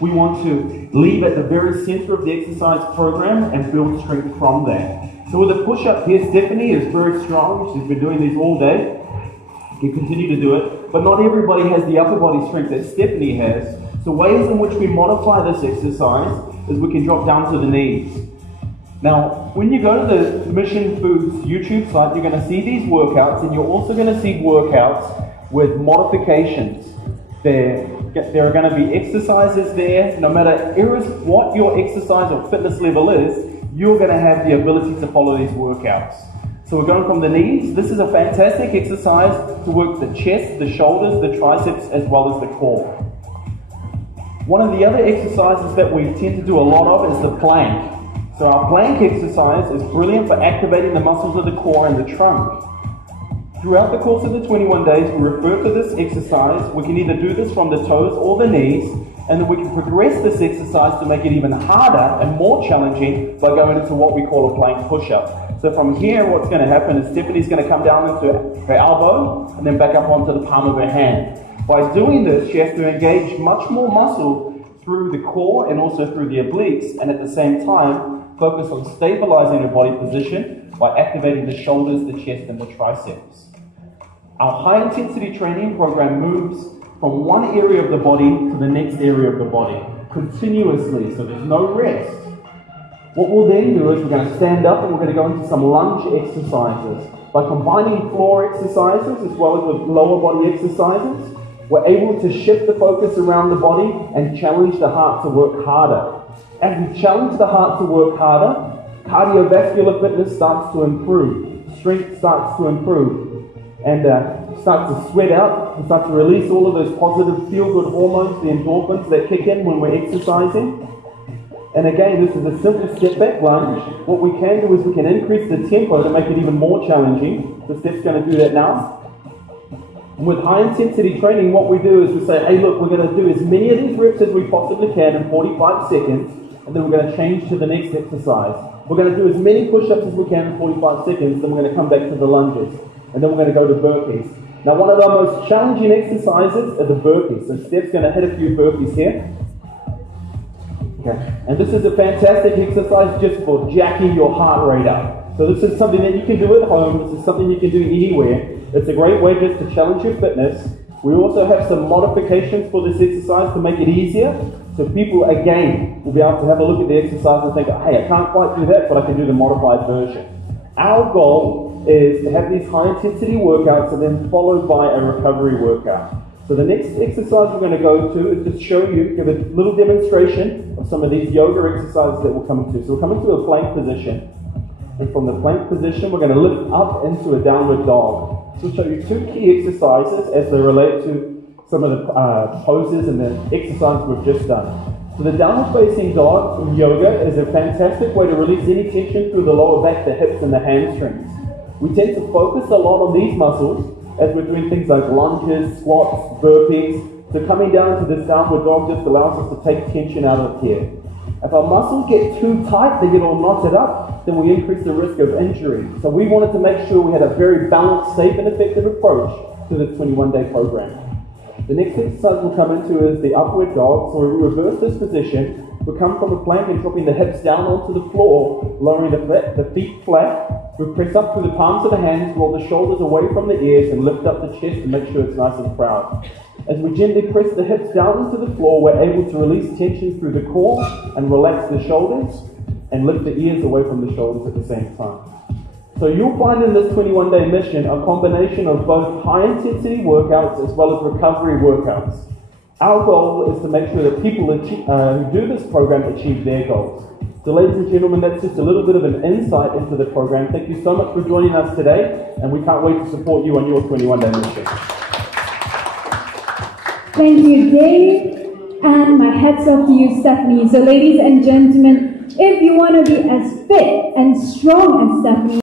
we want to leave at the very center of the exercise program and build strength from there. So with the push-up here, Stephanie is very strong. She's been doing these all day. You can continue to do it, but not everybody has the upper body strength that Stephanie has. So ways in which we modify this exercise is we can drop down to the knees. Now, when you go to the Mission Foods YouTube site, you're going to see these workouts, and you're also going to see workouts with modifications. There are going to be exercises there. No matter what your exercise or fitness level is, you're going to have the ability to follow these workouts. So we're going from the knees. This is a fantastic exercise to work the chest, the shoulders, the triceps, as well as the core. One of the other exercises that we tend to do a lot of is the plank. So our plank exercise is brilliant for activating the muscles of the core and the trunk. Throughout the course of the 21 days, we refer to this exercise. We can either do this from the toes or the knees, and then we can progress this exercise to make it even harder and more challenging by going into what we call a plank push-up. So from here, what's going to happen is Stephanie's going to come down into her elbow and then back up onto the palm of her hand. By doing this, she has to engage much more muscle through the core and also through the obliques, and at the same time, focus on stabilizing her body position by activating the shoulders, the chest, and the triceps. Our high-intensity training program moves from one area of the body to the next area of the body, continuously, so there's no rest. What we'll then do is we're going to stand up and we're going to go into some lunge exercises. By combining floor exercises as well as with lower body exercises, we're able to shift the focus around the body and challenge the heart to work harder. As we challenge the heart to work harder, cardiovascular fitness starts to improve, strength starts to improve, and start to sweat out, and start to release all of those positive feel-good hormones, the endorphins that kick in when we're exercising. And again, this is a simple step-back lunge. What we can do is we can increase the tempo to make it even more challenging. So Steph's going to do that now. And with high-intensity training, what we do is we say, hey, look, we're going to do as many of these reps as we possibly can in 45 seconds, and then we're going to change to the next exercise. We're going to do as many push-ups as we can in 45 seconds, then we're going to come back to the lunges, and then we're going to go to burpees. Now, one of our most challenging exercises are the burpees. So Steph's going to hit a few burpees here. Okay. And this is a fantastic exercise just for jacking your heart rate up. So this is something that you can do at home. This is something you can do anywhere. It's a great way just to challenge your fitness. We also have some modifications for this exercise to make it easier. So people, again, will be able to have a look at the exercise and think, hey, I can't quite do that, but I can do the modified version. Our goal is to have these high-intensity workouts and then followed by a recovery workout. So the next exercise we're going to go to is just show you, give a little demonstration of some of these yoga exercises that we'll come into. So we'll come into a plank position. And from the plank position, we're going to lift up into a downward dog. So we'll show you two key exercises as they relate to some of the poses and the exercises we've just done. So the downward facing dog in yoga is a fantastic way to release any tension through the lower back, the hips, and the hamstrings. We tend to focus a lot on these muscles as we're doing things like lunges, squats, burpees. So coming down to this downward dog just allows us to take tension out of here. If our muscles get too tight, they get all knotted up, then we increase the risk of injury. So we wanted to make sure we had a very balanced, safe, and effective approach to this 21-day program. The next exercise we'll come into is the upward dog. So we reverse this position. We come from a plank and dropping the hips down onto the floor, lowering the feet flat. We press up through the palms of the hands, roll the shoulders away from the ears, and lift up the chest to make sure it's nice and proud. As we gently press the hips down into the floor, we're able to release tension through the core and relax the shoulders and lift the ears away from the shoulders at the same time. So you'll find in this 21-day mission a combination of both high-intensity workouts as well as recovery workouts. Our goal is to make sure that people who do this program achieve their goals. So ladies and gentlemen, that's just a little bit of an insight into the program. Thank you so much for joining us today, and we can't wait to support you on your 21-day mission. Thank you, Dave, and my hats off to you, Stephanie. So ladies and gentlemen, if you want to be as fit and strong as Stephanie,